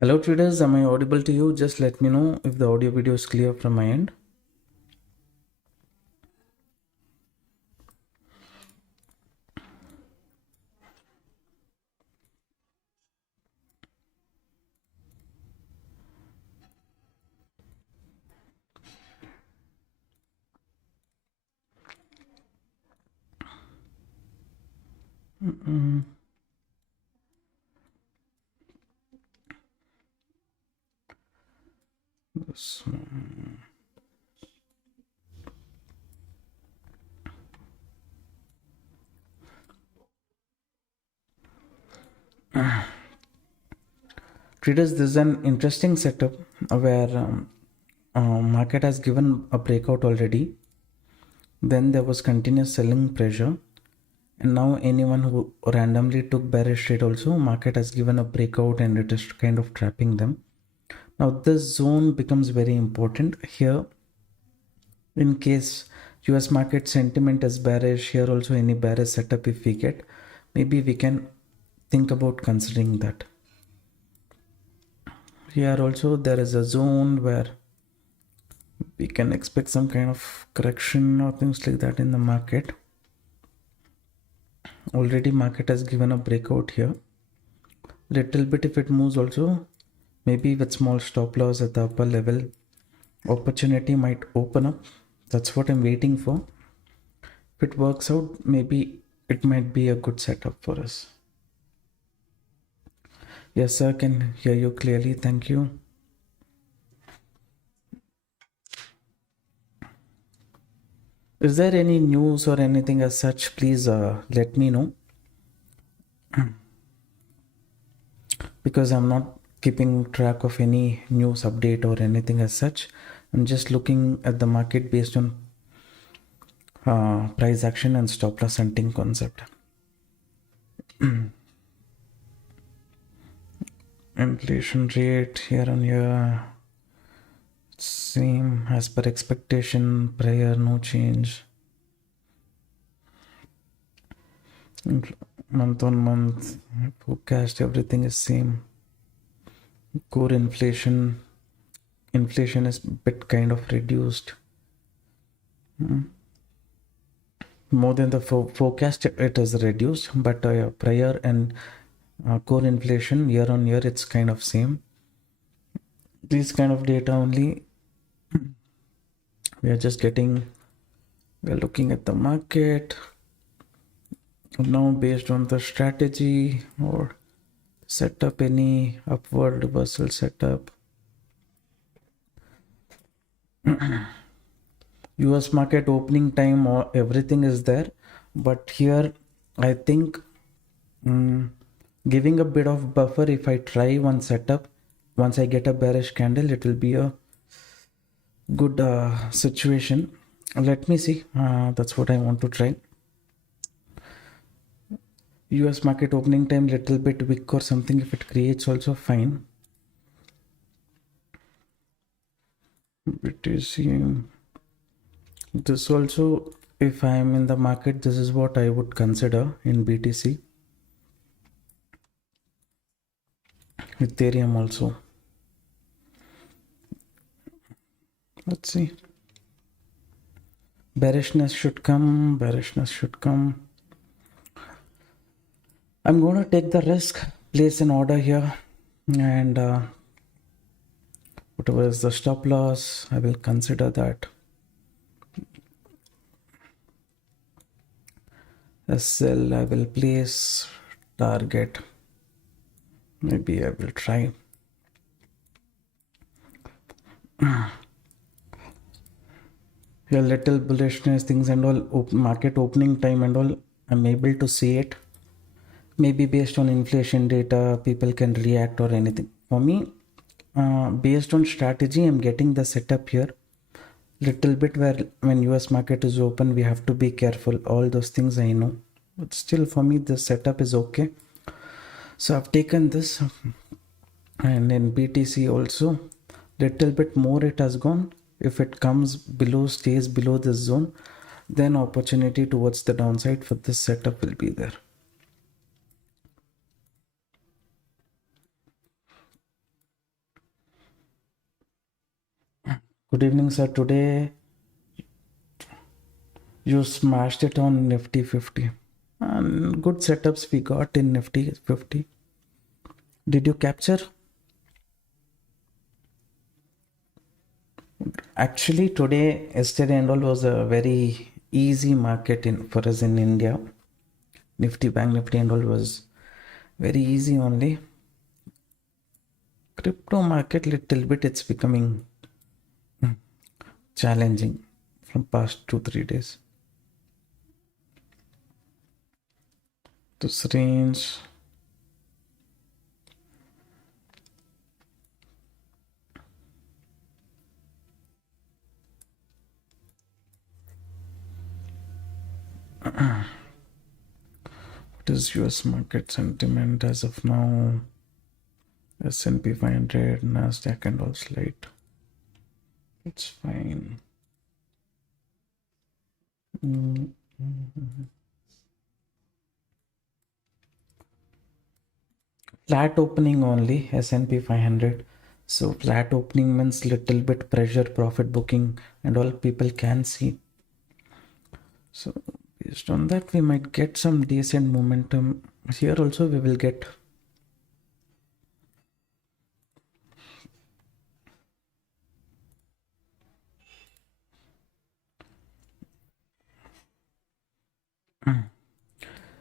Hello traders, am I audible to you? Just let me know if the audio video is clear from my end. This one. Traders, this is an interesting setup where market has given a breakout already. Then there was continuous selling pressure, and now anyone who randomly took bearish trade also, market has given a breakout and it is kind of trapping them. Now this zone becomes very important here. In case US market sentiment is bearish, here also any bearish setup if we get, maybe we can think about considering that. Here also there is a zone where we can expect some kind of correction or things like that in the market. Already market has given a breakout here. Little bit if it moves also, maybe with small stop loss at the upper level, opportunity might open up. That's what I'm waiting for. If it works out, maybe it might be a good setup for us. Yes, sir, can hear you clearly. Thank you. Is there any news or anything as such? Please let me know. Because I'm not keeping track of any news update or anything as such. I'm just looking at the market based on price action and stop loss hunting concept. Inflation rate year on year, same as per expectation, prior no change. Month on month forecast, everything is same. Core inflation is bit kind of reduced. More than the forecast it is reduced, but prior and core inflation year on year it's kind of same. These kind of data only we are just getting. We are looking at the market now based on the strategy or set up any upward reversal setup. US market opening time or everything is there, but here I think giving a bit of buffer, if I try one setup, once I get a bearish candle, it will be a good situation. Let me see. That's what I want to try. US market opening time little bit weak or something, if it creates also fine. BTC, this also, if I am in the market, this is what I would consider in BTC. Ethereum also. Let's see. Bearishness should come. I'm going to take the risk, place an order here, and whatever is the stop loss, I will consider that. SL, I will place target. Maybe I will try. Here little bullishness things and all, market opening time and all, I'm able to see it. Maybe based on inflation data, people can react or anything. For me, based on strategy, I'm getting the setup here. Little bit where when US market is open, we have to be careful. All those things I know. But still for me, the setup is okay. So I've taken this. And in BTC also, little bit more it has gone. If it comes below, stays below this zone, then opportunity towards the downside for this setup will be there. Good evening, sir. Today you smashed it on Nifty 50. And good setups we got in Nifty 50. Did you capture? Actually, today, yesterday and all was a very easy market for us in India. Nifty, Bank Nifty and all was very easy only. Crypto market little bit it's becoming challenging from past 2-3 days. This range what is US market sentiment as of now? S&P 500, Nasdaq and all slight. It's fine. Flat opening only, S&P 500. So flat opening means little bit pressure, profit booking and all people can see. So based on that, we might get some decent momentum. Here also we will get.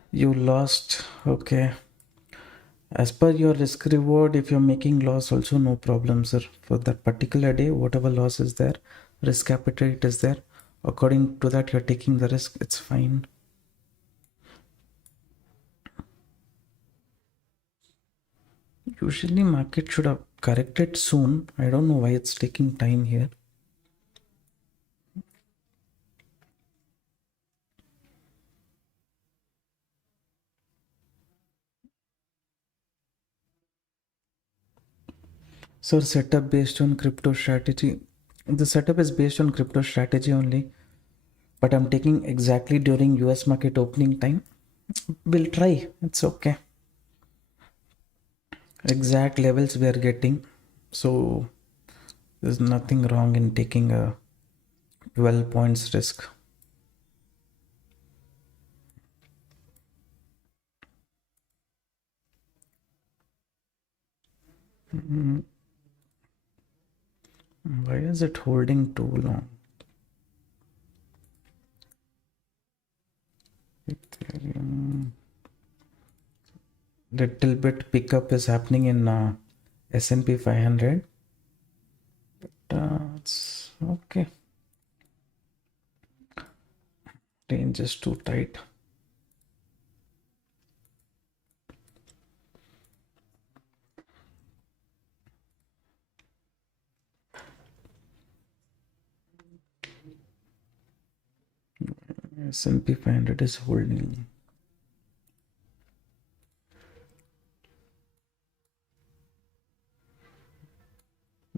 You lost, okay. As per your risk reward, if you're making loss also no problem, sir. For that particular day, whatever loss is there, risk appetite is there. According to that, you're taking the risk, it's fine. Usually market should have corrected soon. I don't know why it's taking time here. So setup based on crypto strategy. The setup is based on crypto strategy only, but I'm taking exactly during US market opening time. We'll try, it's okay. Exact levels we are getting, so there's nothing wrong in taking a 12 points risk. Why is it holding too long? Ethereum. Little bit pickup is happening in S&P 500. But it's okay. Range is too tight. S&P 500 is holding.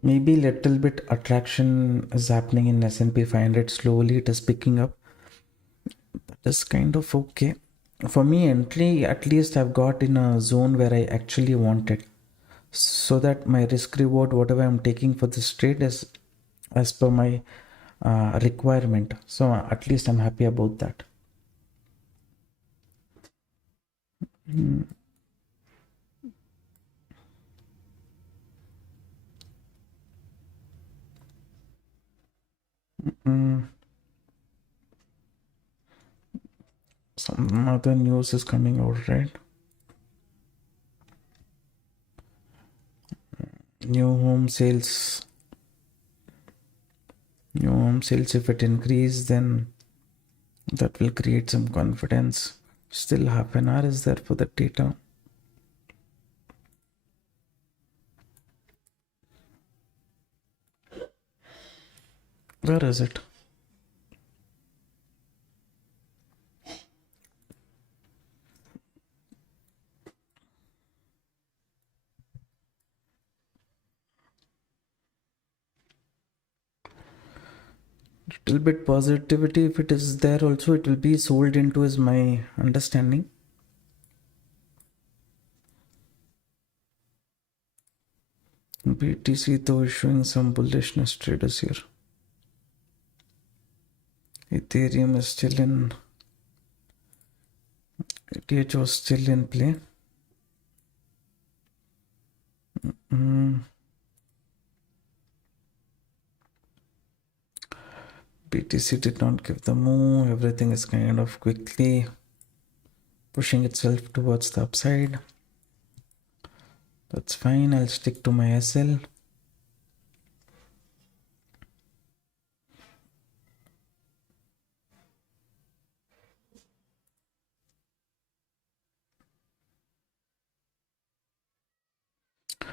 Maybe little bit attraction is happening in S&P 500. Slowly it is picking up. That is kind of okay. For me, entry at least I've got in a zone where I actually wanted. So that my risk reward, whatever I'm taking for this trade is as per my requirement. So at least I'm happy about that. Some other news is coming out, right? New home sales, if it increase, then that will create some confidence. Still half an hour is there for the data. Where is it? Little bit positivity, if it is there also, it will be sold into, is my understanding. BTC though is showing some bullishness traders here. Ethereum is still in, ETH was still in play. BTC did not give the move. Everything is kind of quickly pushing itself towards the upside. That's fine. I'll stick to my SL.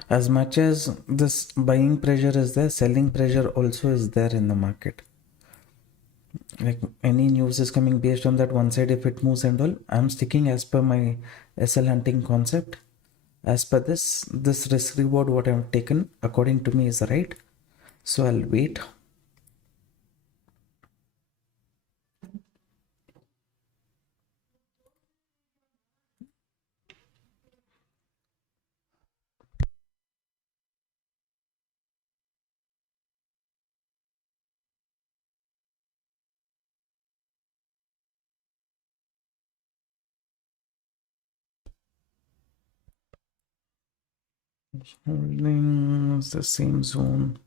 As much as this buying pressure is there, selling pressure also is there in the market. Like any news is coming based on that one side, if it moves and all, I'm sticking as per my SL hunting concept. As per this risk reward what I've taken according to me is right. So I'll wait. Holding the same zone.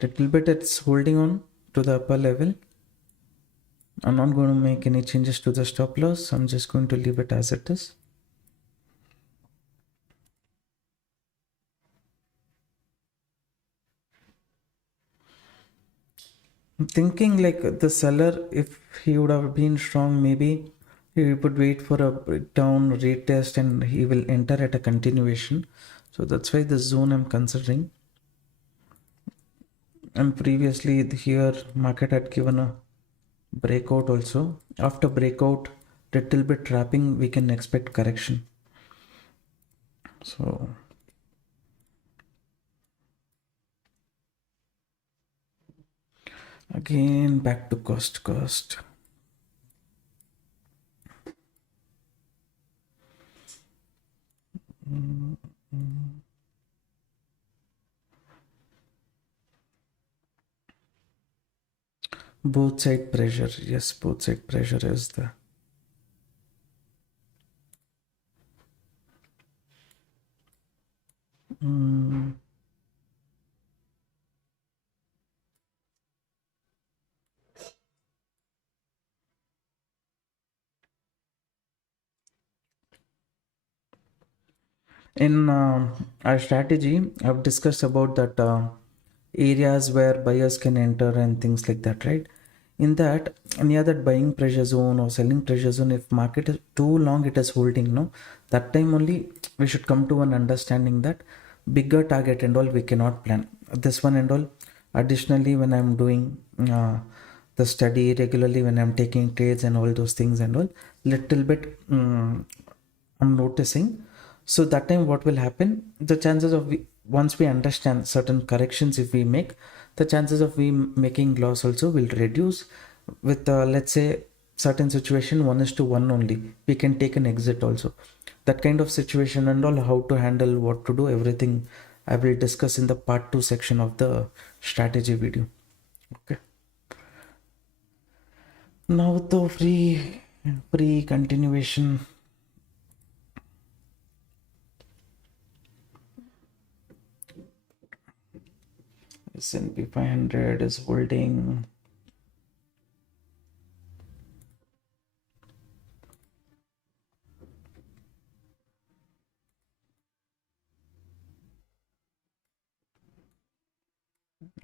Little bit it's holding on to the upper level. I'm not going to make any changes to the stop loss. I'm just going to leave it as it is. I'm thinking like the seller, if he would have been strong, maybe he would wait for a down retest and he will enter at a continuation. So that's why the zone I'm considering. And previously here market had given a breakout also. After breakout, little bit trapping, we can expect correction. So again back to cost. Both side pressure. Yes, both side pressure is there. In our strategy, I've discussed about that areas where buyers can enter and things like that, right? In that, near that buying pressure zone or selling pressure zone, if market is too long, it is holding, no, that time only we should come to an understanding that bigger target and all we cannot plan. This one and all. Additionally, when I'm doing the study regularly, when I'm taking trades and all those things and all, little bit I'm noticing. So that time what will happen, the chances of once we understand certain corrections if we make, the chances of we making loss also will reduce. With let's say certain situation 1:1 only, we can take an exit also. That kind of situation and all, how to handle, what to do, everything I will discuss in the part 2 section of the strategy video. Okay, now the free continuation. S&P 500 is holding.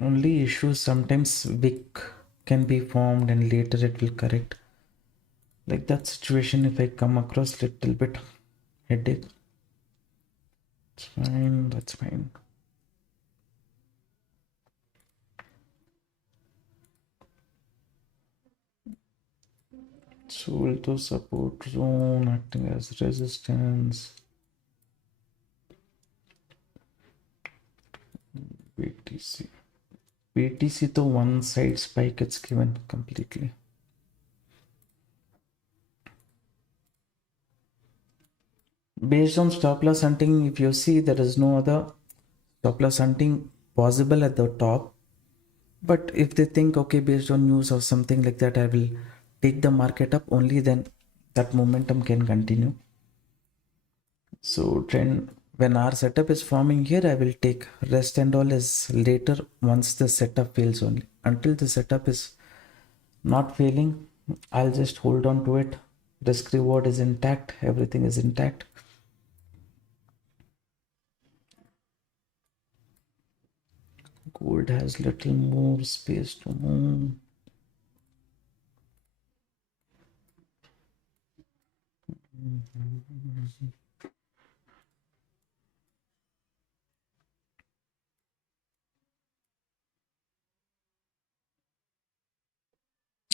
Only issues sometimes wick can be formed and later it will correct. Like that situation, if I come across little bit headache, it's fine, that's fine. Sold to support zone acting as resistance. BTC to one side spike it's given completely. Based on stop loss hunting, if you see there is no other Stop loss hunting possible at the top, but if they think, okay, based on news or something like that, I will take the market up, only then that momentum can continue. So trend, when our setup is forming here, I will take rest and all is later once the setup fails only. Until the setup is not failing, I'll just hold on to it. Risk reward is intact, everything is intact. Gold has little more space to move.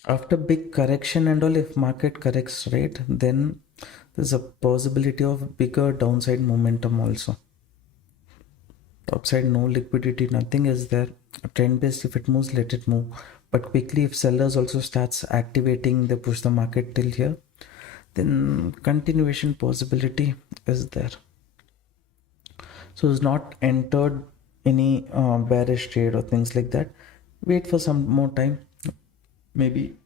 After big correction and all, if market corrects, right, then there's a possibility of bigger downside momentum also. Upside, no liquidity, nothing is there. Trend based, if it moves, let it move. But quickly, if sellers also starts activating, they push the market till here, then continuation possibility is there. So it's not entered any bearish trade or things like that. Wait for some more time. Maybe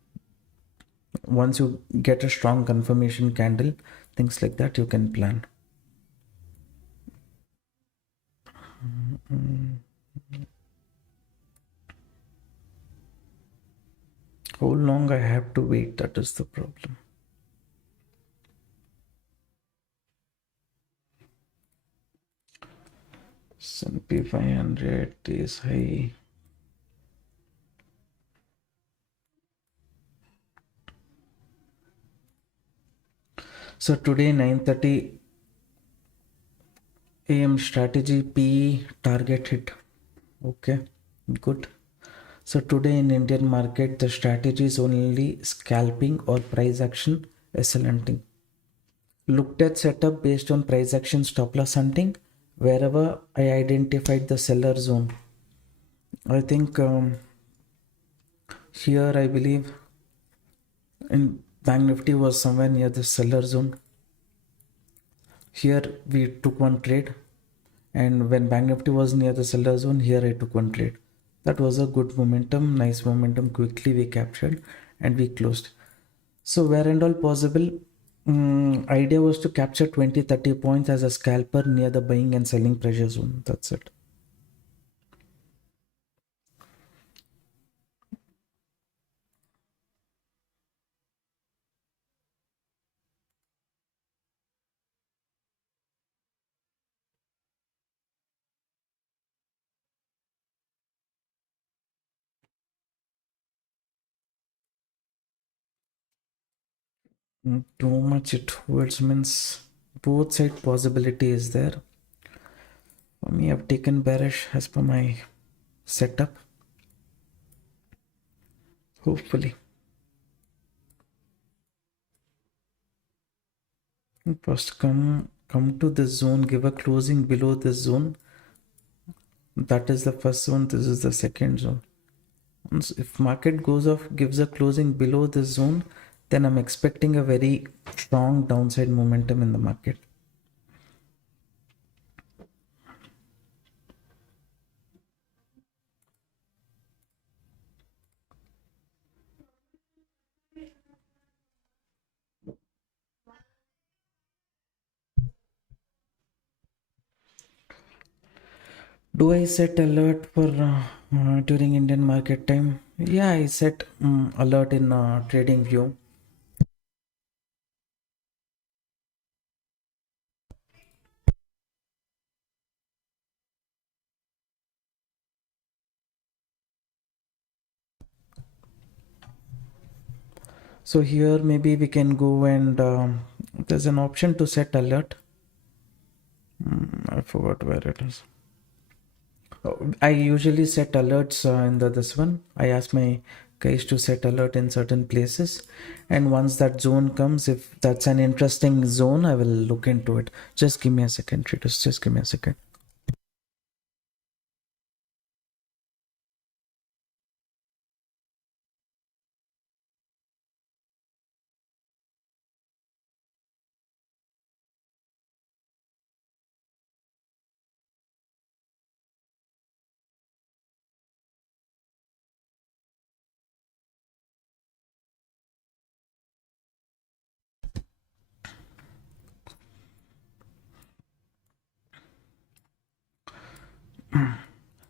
once you get a strong confirmation candle, things like that, you can plan. How long I have to wait, that is the problem. S&P 500 is high. So today 9:30 a.m. strategy P target hit. Okay, good. So today in Indian market, the strategy is only scalping or price action SL hunting. Looked at setup based on price action stop loss hunting. Wherever I identified the seller zone, I think here I believe in Bank Nifty was somewhere near the seller zone. Here we took one trade, and when Bank Nifty was near the seller zone, here I took one trade. That was a good momentum, nice momentum. Quickly we captured and we closed. So where and all possible, idea was to capture 20-30 points as a scalper near the buying and selling pressure zone. That's it. Too much it holds means both side possibility is there. For me, I've taken bearish as per my setup. Hopefully. First come to this zone, give a closing below this zone. That is the first zone, this is the second zone. Once if market goes off, gives a closing below this zone, then I'm expecting a very strong downside momentum in the market. Do I set alert for during Indian market time? Yeah, I set alert in trading view. So here maybe we can go and there's an option to set alert. I forgot where it is. I usually set alerts in this one. I ask my guys to set alert in certain places, and once that zone comes, if that's an interesting zone, I will look into it. Just give me a second, traders. Just give me a second.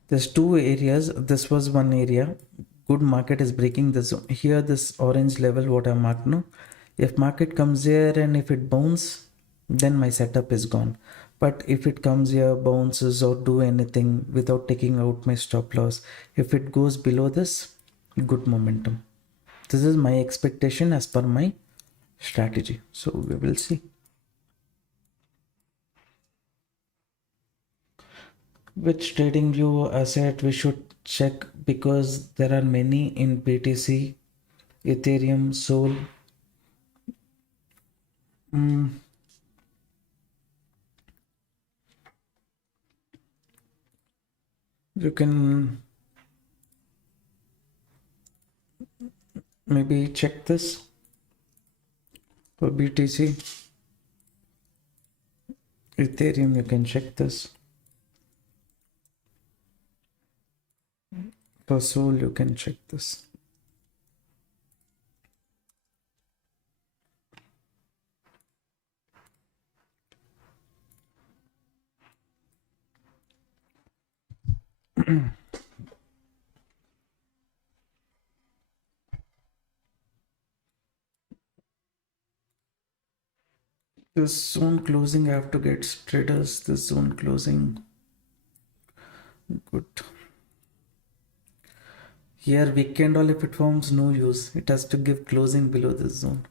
There's two areas. This was one area. Good market is breaking this zone. Here this orange level what I marked, no, if market comes here and if it bounces, then my setup is gone. But if it comes here, bounces or do anything without taking out my stop loss, if it goes below this, good momentum. This is my expectation as per my strategy, so we will see. Which trading view asset we should check, because there are many in BTC, Ethereum, Sol. You can maybe check this for BTC, Ethereum. You can check this for Sol. You can check this. This zone closing, I have to get traders. This zone closing, good. Here weekend all, if it forms, no use. It has to give closing below this zone.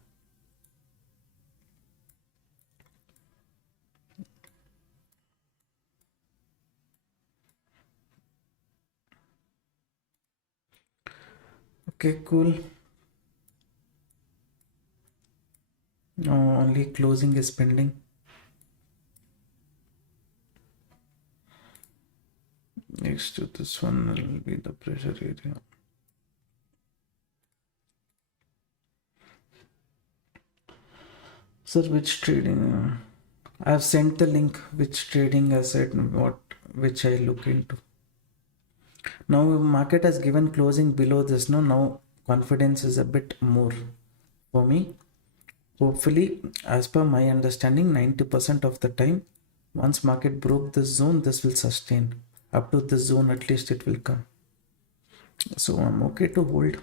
Okay, cool. No, only closing is pending. Next to this one will be the pressure area. Sir, which trading? I've sent the link. Which trading asset? What? Which I look into. Now market has given closing below this. No, now confidence is a bit more for me. Hopefully, as per my understanding, 90% of the time, once market broke this zone, this will sustain. Up to this zone, at least it will come. So I'm okay to hold.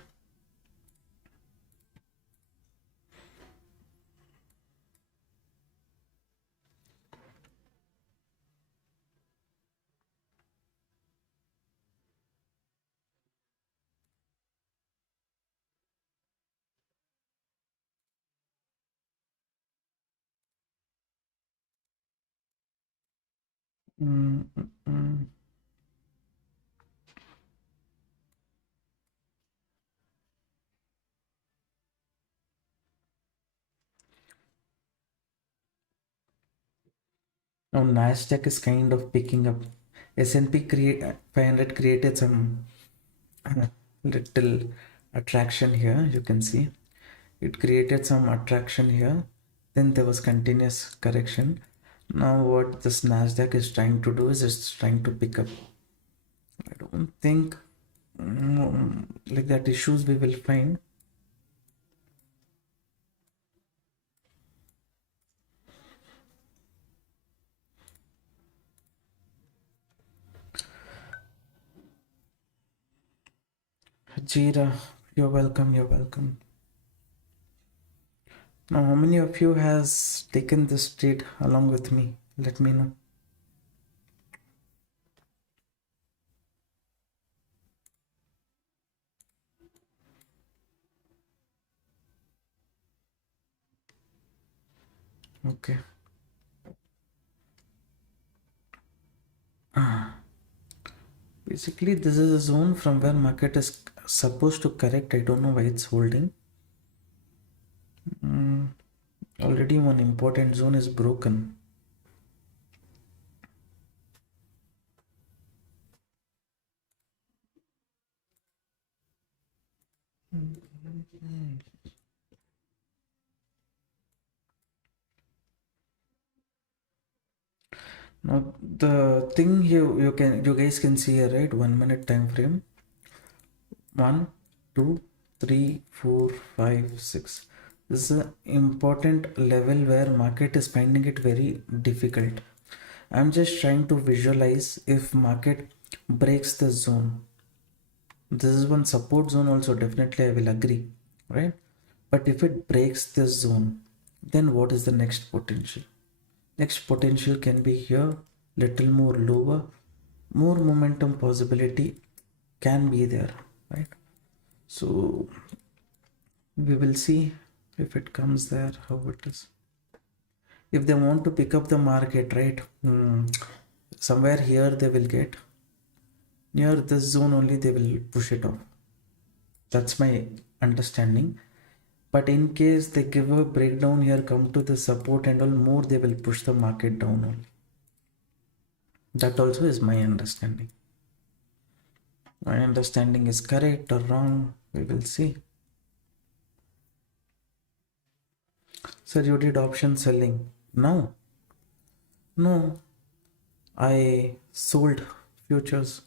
Mm, mm, mm. Now Nasdaq is kind of picking up. S&P 500 created some little attraction here. You can see it created some attraction here. Then there was continuous correction. Now what this Nasdaq is trying to do is it's trying to pick up. I don't think like that issues we will find. Jira, you're welcome, you're welcome. Now how many of you has taken this trade along with me? Let me know. Okay. Basically this is a zone from where market is supposed to correct. I don't know why it's holding. Already one important zone is broken. Now the thing here, you guys can see here, right? 1 minute time frame. 1, 2, 3, 4, 5, 6. This is an important level where market is finding it very difficult. I'm just trying to visualize if market breaks this zone, this is one support zone also, definitely I will agree, right? But if it breaks this zone, then what is the next potential? Next potential can be here, little more lower, more momentum possibility can be there, right? So we will see if it comes there, how it is. If they want to pick up the market, right? Somewhere here they will get near this zone only, they will push it off. That's my understanding. But in case they give a breakdown here, come to the support and all more, they will push the market down only. That also is my understanding. My understanding is correct or wrong, we will see. Sir, you did option selling. No. No. I sold futures.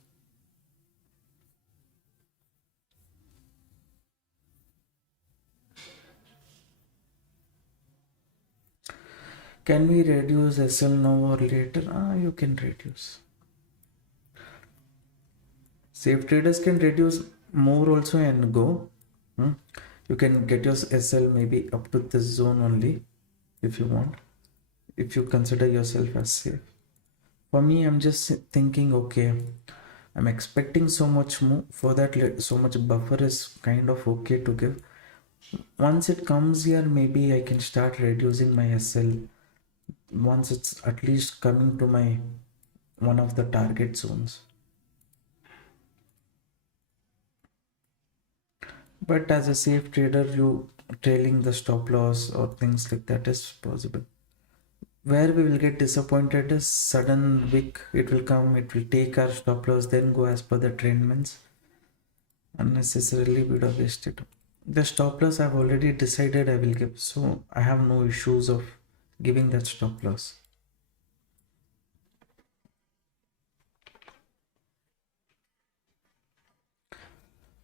Can we reduce SL now or later? You can reduce. Safe traders can reduce more also and go. You can get your SL maybe up to this zone only if you want, if you consider yourself as safe. For me, I'm just thinking, okay, I'm expecting so much more. For that, so much buffer is kind of okay to give. Once it comes here, maybe I can start reducing my SL. Once it's at least coming to my one of the target zones. But as a safe trader, you trailing the stop loss or things like that is possible. Where we will get disappointed is sudden wick, it will come, it will take our stop loss, then go as per the trend means. Unnecessarily we would have wasted. The stop loss I've already decided I will give, so I have no issues of giving that stop loss.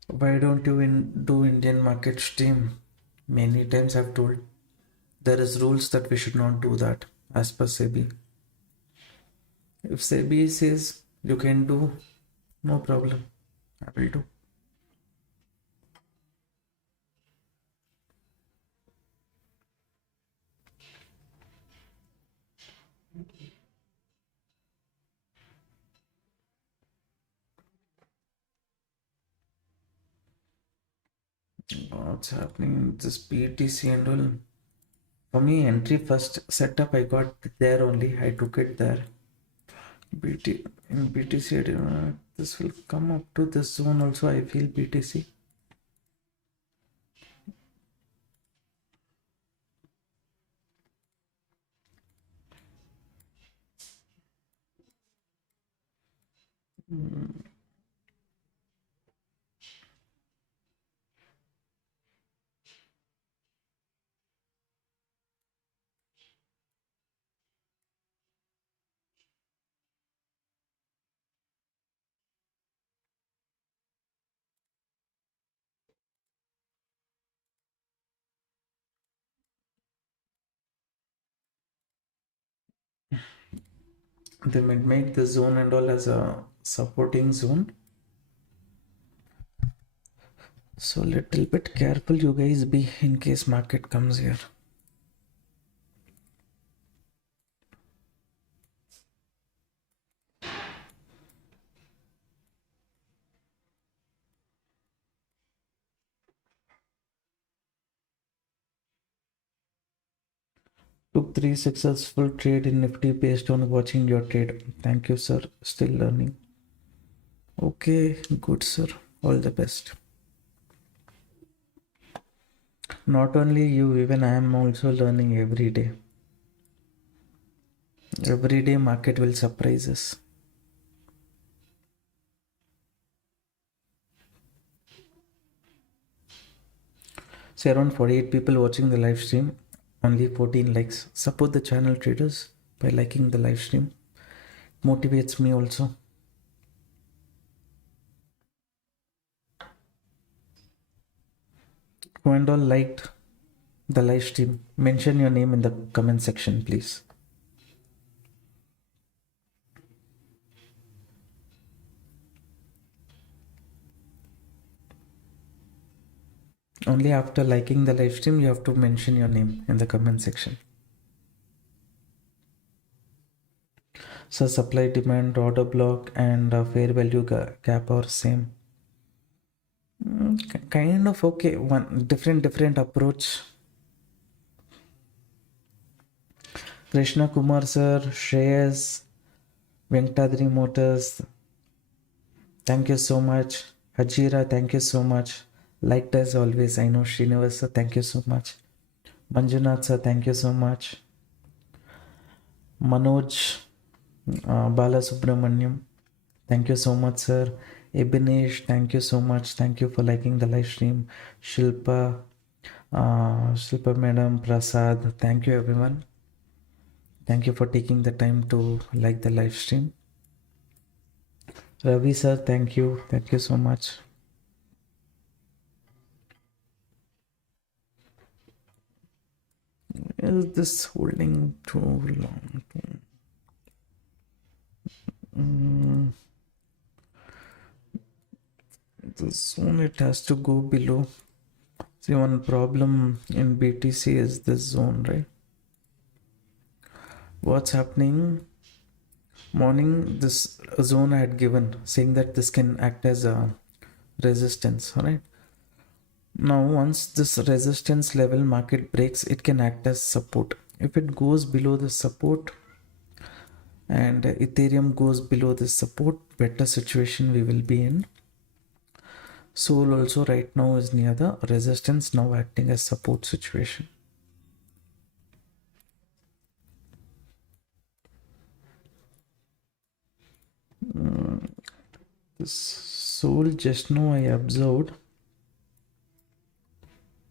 Why don't you do Indian market stream? Many times I've told there is rules that we should not do that as per SEBI. If SEBI says you can do, no problem, I will do. What's happening in this BTC and all? For me, entry first setup I got there only. I took it there. In BTC, this will come up to this zone also. I feel BTC. They might make the zone and all as a supporting zone. So little bit careful you guys be in case market comes here. Took 3 successful trade in Nifty based on watching your trade. Thank you, sir. Still learning. Okay, good, sir. All the best. Not only you, even I am also learning every day. Every day market will surprise us. So around 48 people watching the live stream, only 14 likes. Support the channel traders by liking the live stream. Motivates me also. Who and all liked the live stream, mention your name in the comment section, please. Only after liking the live stream you have to mention your name in the comment section. So supply demand order block and fair value gap are same. Kind of okay. One different approach. Krishna Kumar sir, Shreyas, Venkatadri Motors, thank you so much. Hajira, thank you so much. Liked as always. I know Srinivas sir, thank you so much. Manjunath sir, thank you so much. Manoj, Bala Subramaniam, thank you so much sir. Ebenesh, thank you so much. Thank you for liking the live stream. Shilpa, Shilpa Madam, Prasad, thank you everyone. Thank you for taking the time to like the live stream. Ravi sir, thank you. Thank you so much. Is this holding too long? The zone, it has to go below. See, one problem in BTC is this zone, right? What's happening? Morning, this zone I had given, saying that this can act as a resistance, right? Now, once this resistance level market breaks, it can act as support. If it goes below the support and Ethereum goes below this support, better situation we will be in. Sol also right now is near the resistance, now acting as support situation. This Sol just now I observed.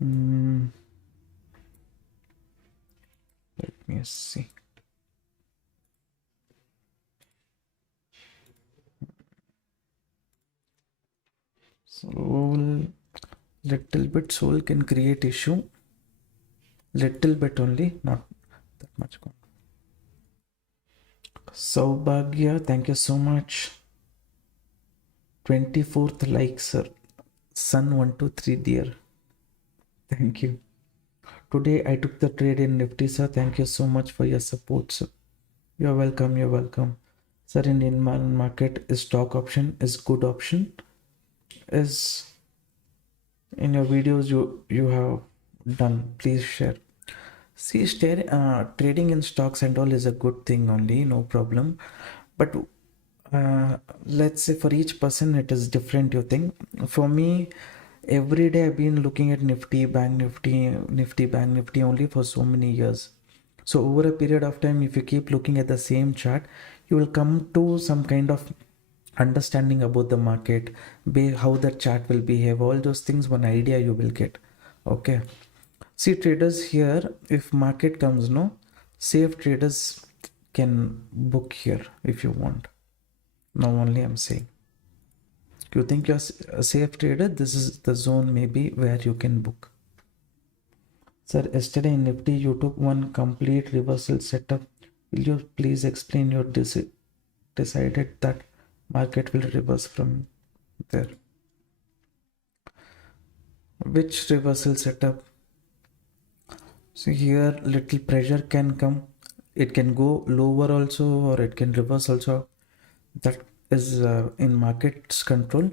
Let me see. Sol, little bit Sol can create issue. Little bit only, not that much. Saubhagya, thank you so much. 24th like, sir. Sun123 dear. Thank you. Today I took the trade in Nifty, sir. Thank you so much for your support, sir. You're welcome. You're welcome. Sir, in Indian market, is stock option is good option? Is in your videos you have done, please share. See, trading in stocks and all is a good thing only, no problem. But let's say for each person it is different, you think. For me, every day I've been looking at Nifty, Bank Nifty, Nifty, Bank Nifty only for so many years. So over a period of time, if you keep looking at the same chart, you will come to some kind of understanding about the market, how the chart will behave, all those things, one idea you will get. Okay. See, traders here, if market comes, no, safe traders can book here if you want. Now only I'm saying. You think you're a safe trader, this is the zone maybe where you can book. Sir, yesterday in Nifty you took one complete reversal setup. Will you please explain your decided that market will reverse from there? Which reversal setup? So here little pressure can come. It can go lower also or it can reverse also. That is in market's control.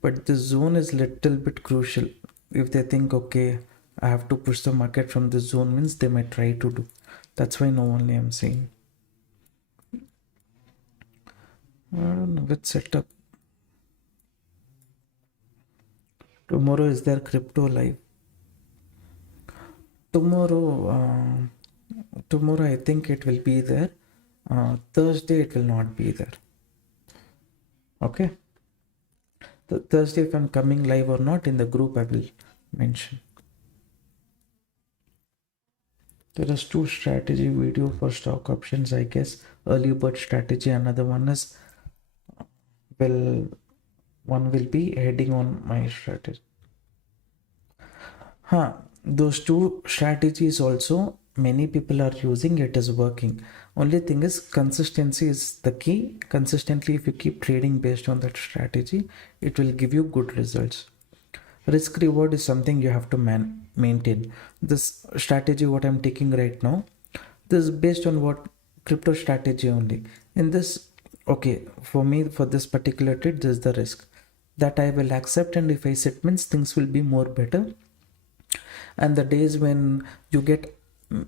But the zone is little bit crucial. If they think, okay, I have to push the market from this zone, means they might try to do. That's why no only I'm saying. I don't know which setup. Tomorrow is there crypto live? Tomorrow I think it will be there. Thursday it will not be there. Okay. The Thursday if I'm coming live or not in the group I will mention. There is two strategy video for stock options, I guess. Early bird strategy. Another one is one will be heading on my strategy. Those two strategies also many people are using, it is working. Only thing is consistency is the key. Consistently if you keep trading based on that strategy, it will give you good results. Risk reward is something you have to maintain. This strategy what I'm taking right now, this is based on what crypto strategy only. In this, okay, for me, for this particular trade, this is the risk that I will accept, and if I set means things will be more better. And the days when you get,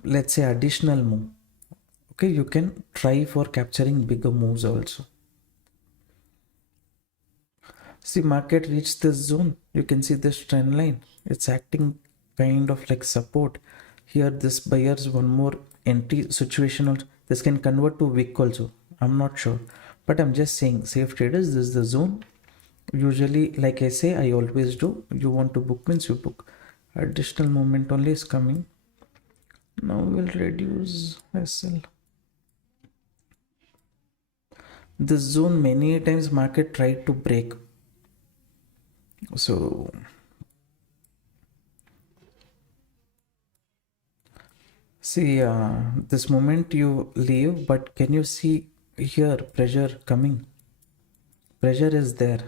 let's say, additional move, okay, you can try for capturing bigger moves also. See, market reached this zone. You can see this trend line. It's acting kind of like support. Here, this buyer's one more entry situation. Also, this can convert to wick also. I'm not sure, but I'm just saying, safe traders, this is the zone. Usually, like I say, I always do. You want to book means you book. Additional movement only is coming. Now we'll reduce SL. This zone many times market tried to break. So see, this moment you leave, but can you see here pressure coming? Pressure is there.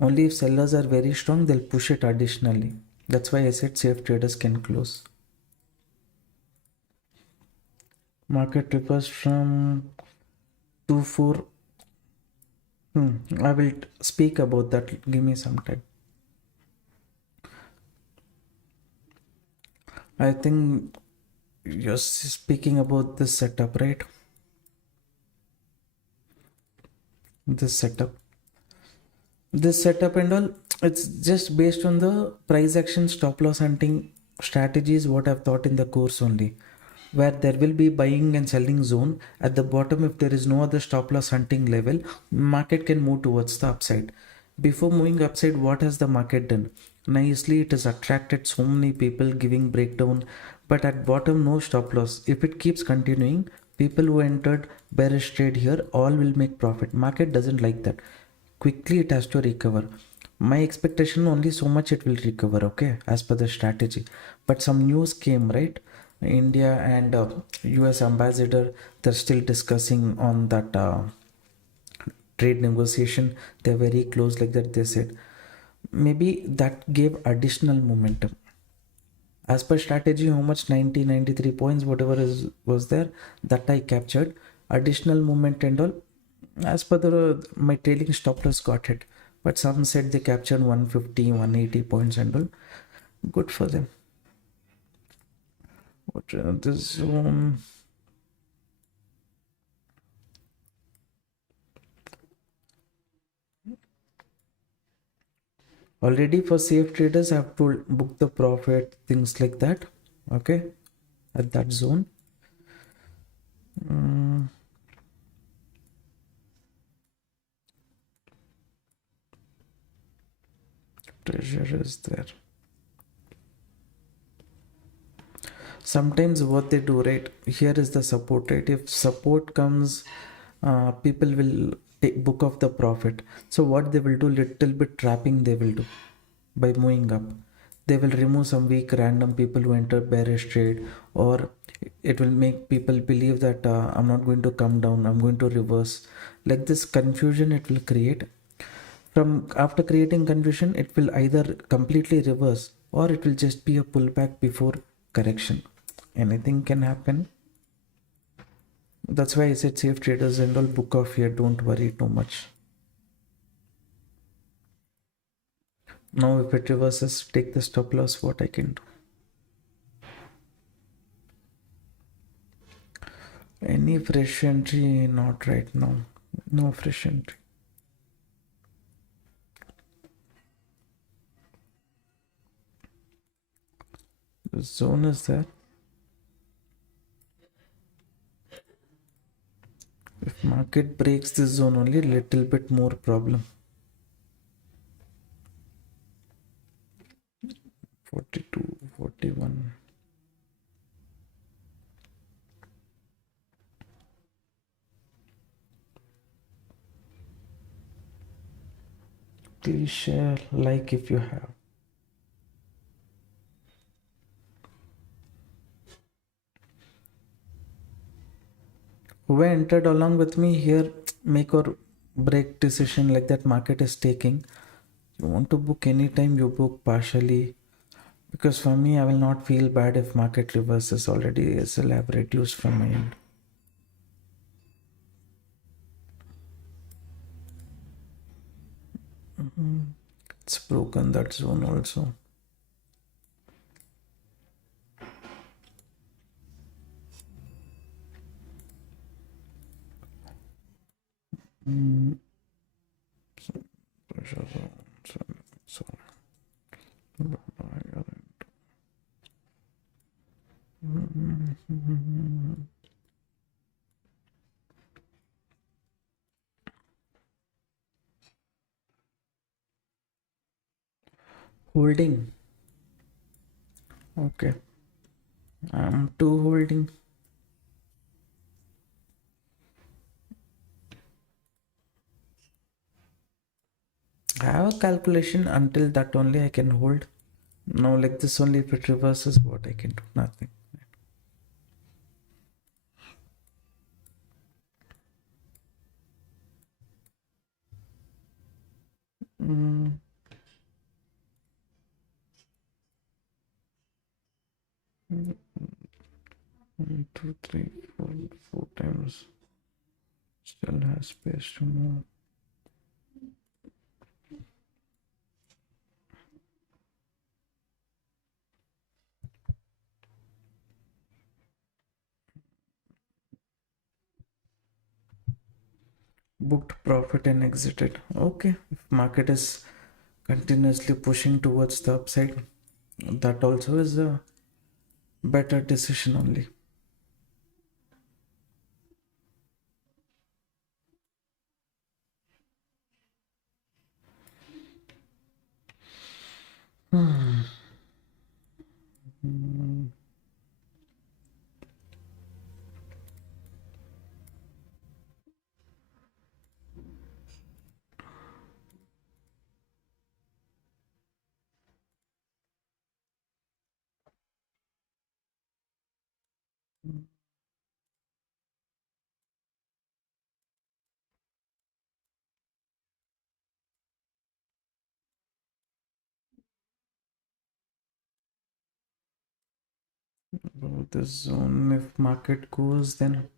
Only if sellers are very strong, they'll push it additionally. That's why I said safe traders can close. Market reversed from 2-4. I will speak about that. Give me some time. I think you're speaking about this setup, right? This setup and all, it's just based on the price action stop loss hunting strategies what I've taught in the course only, where there will be buying and selling zone at the bottom. If there is no other stop loss hunting level, market can move towards the upside. Before moving upside, what has the market done? Nicely, it has attracted so many people giving breakdown, but at bottom no stop loss. If it keeps continuing, people who entered bearish trade here all will make profit. Market doesn't like that. Quickly it has to recover. My expectation only so much it will recover, okay, as per the strategy. But some news came, right? India and US ambassador, they're still discussing on that trade negotiation. They're very close, like that they said. Maybe that gave additional momentum. As per strategy, how much 93 points, whatever was there, that I captured. Additional movement and all. As per my trailing stop loss got hit, but some said they captured 150, 180 points and all. Good for them. What this already for safe traders, I have to book the profit, things like that. Okay, at that zone. Treasure is there. Sometimes what they do, right, here is the support, right? If support comes, people will take book of the profit. So what they will do, little bit trapping they will do by moving up. They will remove some weak random people who enter bearish trade, or it will make people believe that I'm not going to come down, I'm going to reverse. Like this confusion it will create. From after creating confusion, it will either completely reverse or it will just be a pullback before correction. Anything can happen. That's why I said safe traders and all book off here, don't worry too much. Now if it reverses, take the stop loss, what I can do. Any fresh entry? Not right now. No fresh entry. The zone is there. If market breaks this zone only, little bit more problem. 42, 41. Please share, like if you have. Who entered along with me here, make or break decision like that market is taking. You want to book anytime, you book partially. Because for me, I will not feel bad if market reverses already as I have reduced from my end. It's broken that zone also. Pressure zone. So, holding. Okay. I'm two holding. I have a calculation until that only I can hold. Now like this only if it reverses what I can do? Nothing. Mm, 1, 2, 3, 4 times. Still has space to move. Booked profit and exited. Okay, if market is continuously pushing towards the upside, that also is a better decision only. About this zone, if market goes, then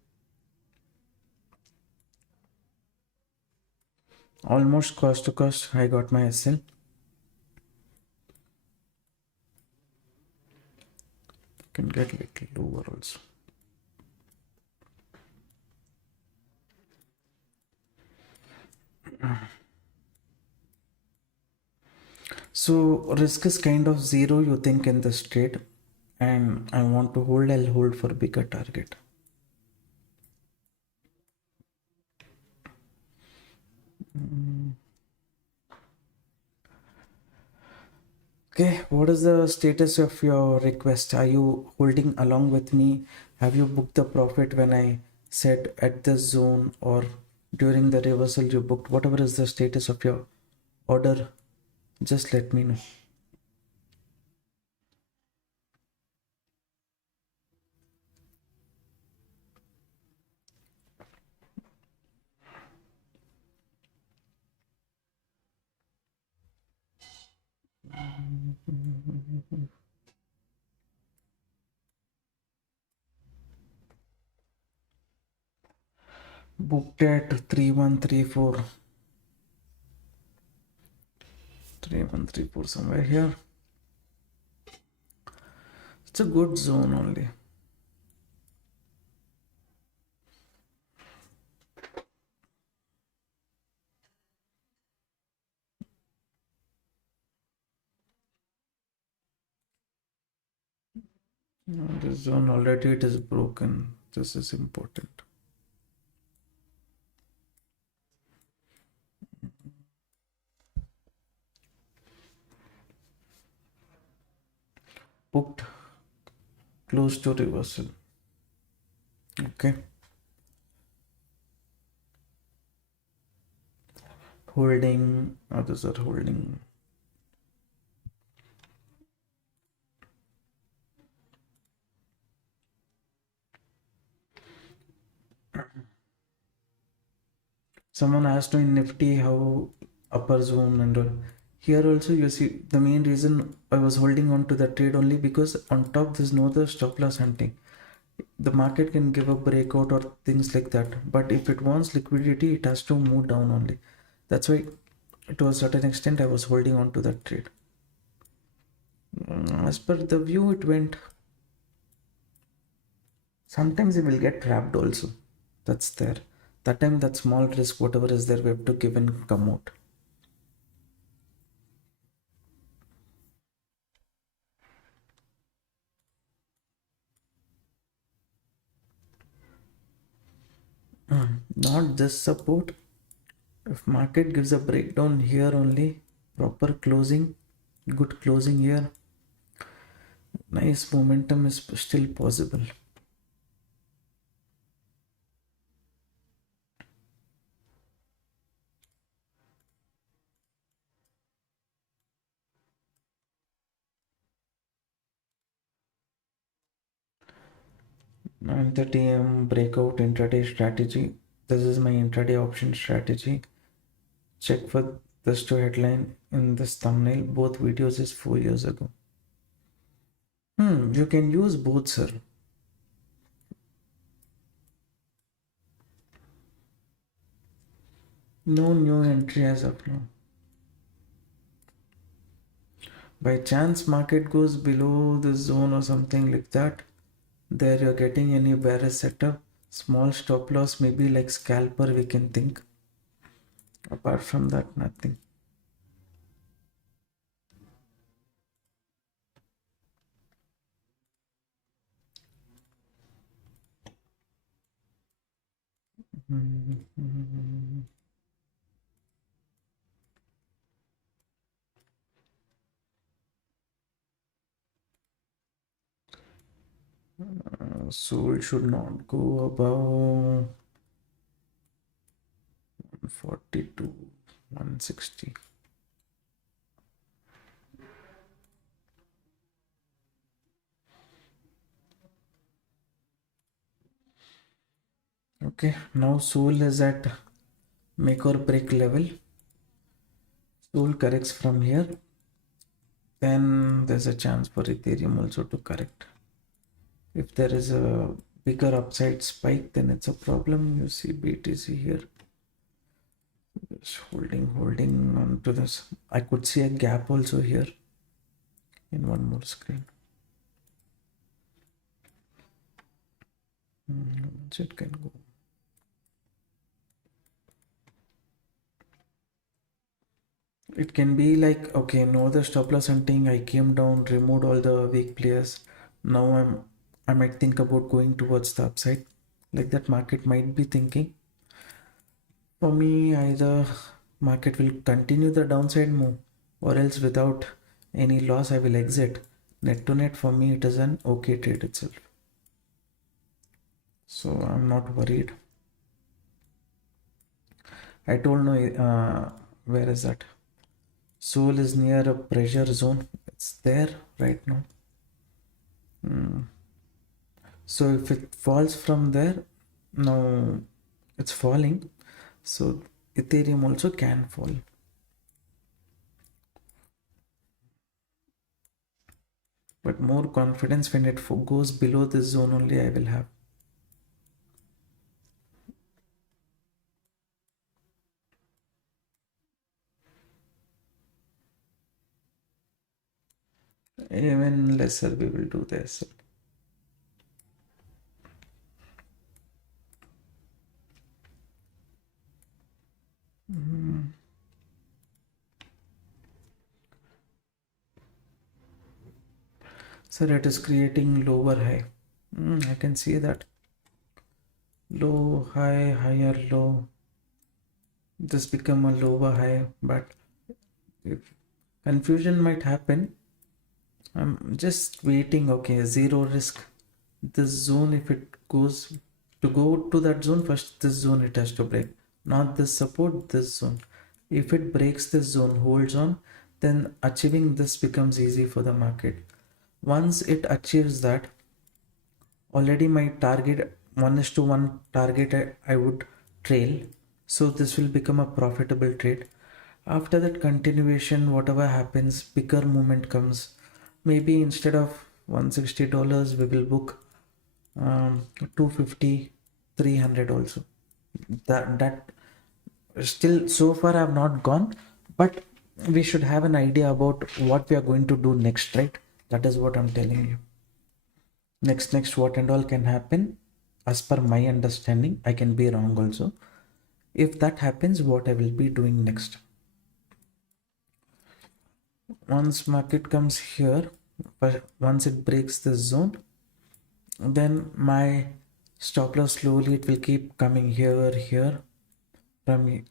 almost cost to cost, I got my SL. Can get little lower also. So risk is kind of zero, you think, in this trade, and I want to hold. I'll hold for bigger target. Okay, what is the status of your request? Are you holding along with me? Have you booked the profit when I said at this zone, or during the reversal you booked? Whatever is the status of your order, just let me know. Booked at 3134. 3134 somewhere here. It's a good zone only. This zone already it is broken. This is important. Booked close to reversal. Okay. Holding, others are holding. Someone asked me in Nifty how upper zone and all. Here also you see the main reason I was holding on to the trade only because on top there's no other stop loss hunting. The market can give a breakout or things like that, but if it wants liquidity it has to move down only. That's why to a certain extent I was holding on to that trade. As per the view it went. Sometimes you will get trapped also. That's there. That time that small risk whatever is there we have to give and come out. Not this support. If market gives a breakdown here only, proper closing, good closing here, nice momentum is still possible. And the TM breakout intraday strategy. This is my intraday option strategy. Check for this two headline in this thumbnail. Both videos is 4 years ago. You can use both, sir. No new entry as of now. By chance market goes below the zone or something like that, there you're getting any bearish setup, small stop loss, maybe like scalper we can think. Apart from that, nothing. Soul should not go above 142, 160. Okay, now Soul is at make or break level. Soul corrects from here, then there's a chance for Ethereum also to correct. If there is a bigger upside spike, then it's a problem. You see BTC here. Just holding on to this. I could see a gap also here in one more screen. It can go. It can be like, okay, no other stop loss hunting. I came down, removed all the weak players. Now I might think about going towards the upside. Like that market might be thinking. For me, either market will continue the downside move or else without any loss I will exit. Net to net for me it is an okay trade itself. So I'm not worried. I told no where is that? Soul is near a pressure zone. It's there right now. So if it falls from there, now it's falling. So Ethereum also can fall. But more confidence when it goes below this zone only I will have. Even lesser we will do this. So it is creating lower high. I can see that. Low, high, higher, low. This become a lower high, but if confusion might happen. I'm just waiting. Okay, zero risk. This zone, if it goes to go to that zone, first this zone it has to break. Not this support, this zone. If it breaks this zone, holds on, then achieving this becomes easy for the market. Once it achieves that, already my target 1:1 target I would trail. So this will become a profitable trade. After that continuation, whatever happens, bigger movement comes. Maybe instead of $160, we will book 250, 300 also. That still so far I've not gone, but we should have an idea about what we are going to do next, right? That is what I'm telling you. Next, what and all can happen as per my understanding. I can be wrong also. If that happens, what I will be doing next. Once market comes here, but once it breaks this zone, then my stop loss slowly it will keep coming here from,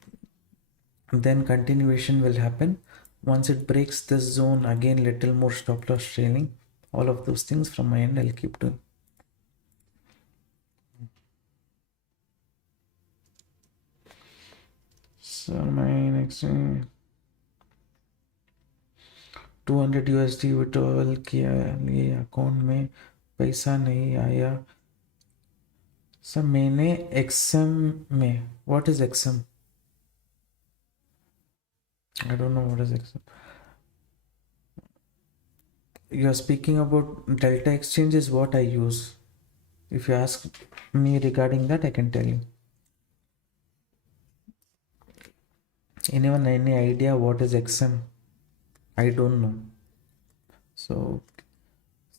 then continuation will happen. Once it breaks this zone, again little more stop loss trailing. All of those things from my end I'll keep doing. So my next 200 USD withdrawal किया, ये account में पैसा नहीं आया sir मैंने XM में. What is XM? I don't know what is XM. You're speaking about Delta Exchange is what I use. If you ask me regarding that, I can tell you. Anyone any idea what is XM? I don't know. So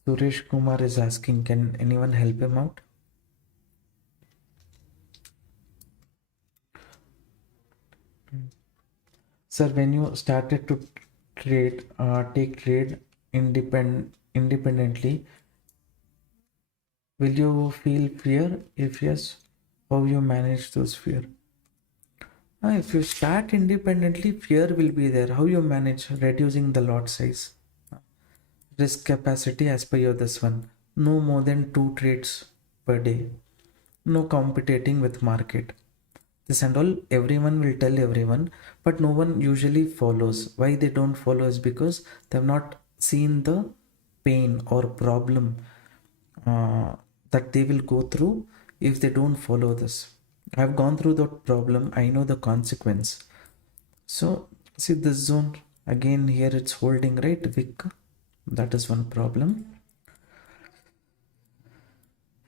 Suresh Kumar is asking, can anyone help him out? Sir, when you started to take trade independently, will you feel fear? If yes, how you manage those fear? If you start independently, fear will be there. How you manage reducing the lot size? Risk capacity as per your this one. No more than 2 trades per day. No competing with market. This and all everyone will tell everyone, but no one usually follows. Why they don't follow is because they have not seen the pain or problem that they will go through if they don't follow this. I've gone through that problem. I know the consequence. So see this zone again here, it's holding right wick. That is one problem.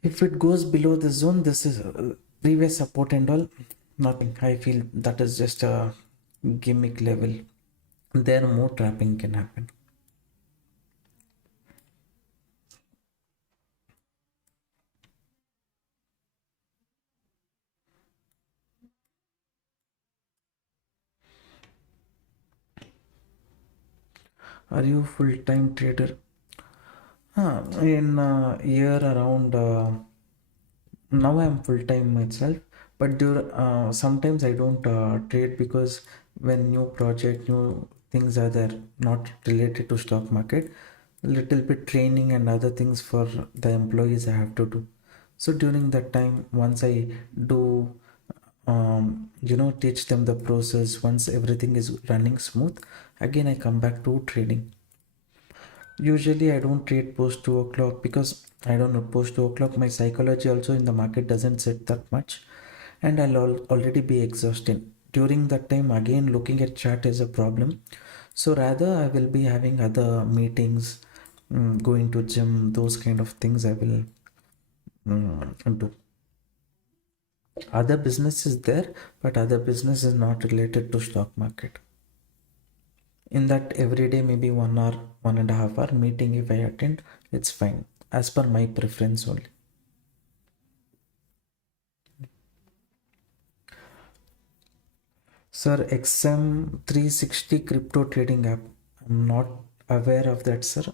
If it goes below the zone, this is previous support and all, nothing. I feel that is just a gimmick level. There more trapping can happen. Are you full-time trader? In year around now I'm full-time myself, but sometimes I don't trade because when new project, new things are there not related to stock market, a little bit training and other things for the employees I have to do. So during that time, once I do teach them the process, once everything is running smooth, again I come back to trading. Usually I don't trade post 2 o'clock because I don't know, post 2 o'clock my psychology also in the market doesn't set that much, and I'll already be exhausted. During that time again looking at chart is a problem. So rather I will be having other meetings, going to gym, those kind of things I will do. Other business is there, but other business is not related to stock market. In that every day maybe 1 hour, 1.5 hour meeting if I attend, it's fine as per my preference only. Sir, XM 360 crypto trading app, I'm not aware of that, sir.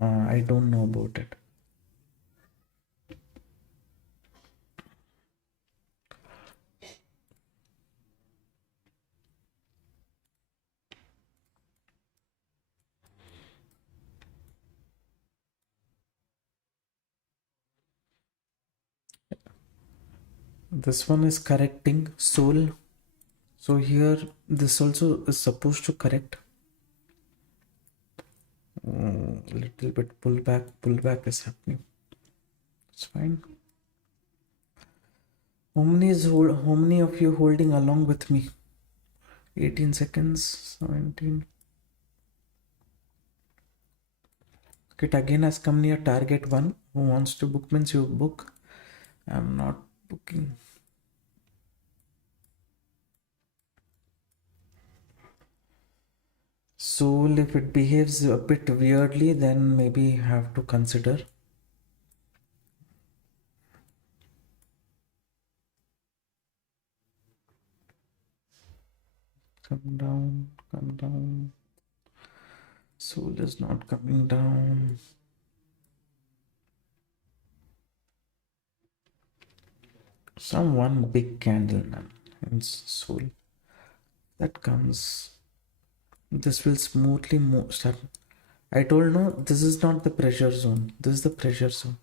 I don't know about it. This one is correcting soul. So here this also is supposed to correct. Little bit pullback is happening. It's fine. How many of you holding along with me? 18 seconds, 17. It again has come near target 1. Who wants to book means you book. I'm not booking. So if it behaves a bit weirdly, then maybe have to consider. Come down, come down. Soul is not coming down. Some one big candle, man. And soul that comes. This will smoothly move. Start. I told no, this is not the pressure zone. This is the pressure zone.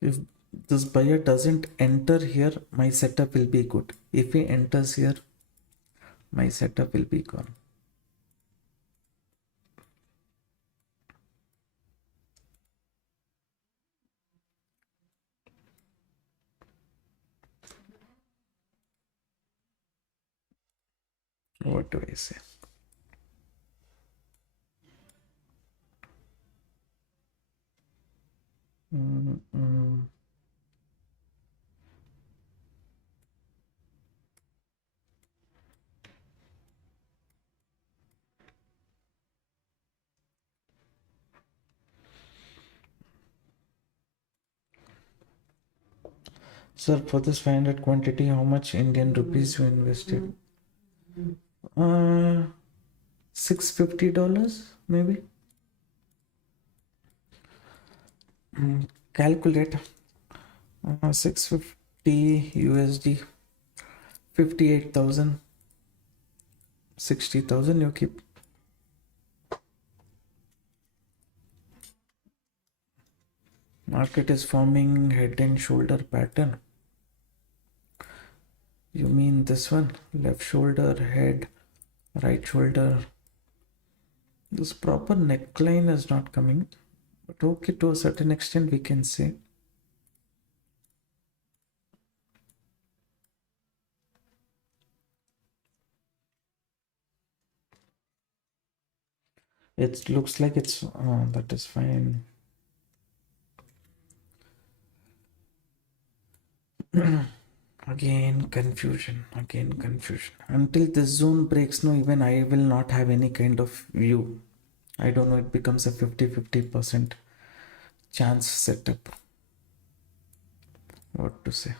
If this buyer doesn't enter here, my setup will be good. If he enters here, my setup will be gone. What do I say? Sir, for this 500 quantity, how much Indian rupees you invested? $650 maybe. Calculate. 650 USD, 58,000, 60,000 you keep. Market is forming head and shoulder pattern. You mean this one? Left shoulder, head, right shoulder. This proper neckline is not coming, but okay, to a certain extent we can say. It looks like it's that is fine. Again confusion. Until this zone breaks, no, even I will not have any kind of view. I don't know, it becomes a 50-50% chance setup. What to say?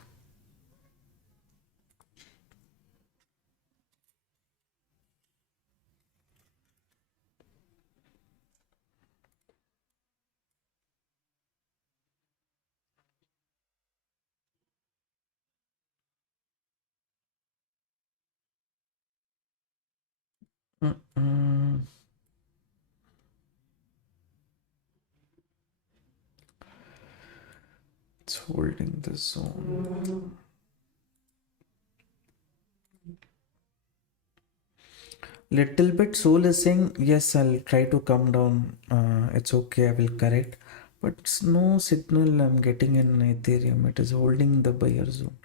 It's holding the zone. Little bit soul is saying yes, I'll try to come down. It's okay, I will correct, but it's no signal I'm getting in Ethereum. It is holding the buyer zone.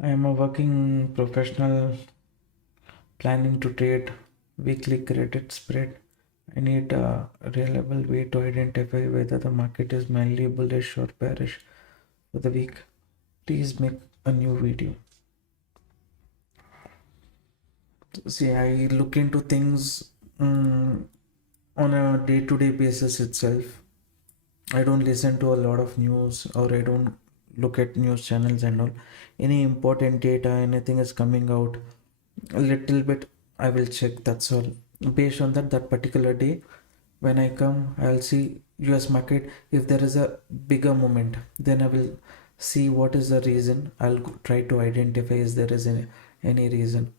I am a working professional planning to trade weekly credit spread. I need a reliable way to identify whether the market is mainly bullish or bearish for the week. Please make a new video. See, I look into things on a day-to-day basis itself. I don't listen to a lot of news, or I don't look at news channels and all. Any important data, anything is coming out, a little bit I will check, that's all. Based on that particular day, when I come, I'll see US market. If there is a bigger moment, then I will see what is the reason. I'll try to identify if there is any reason.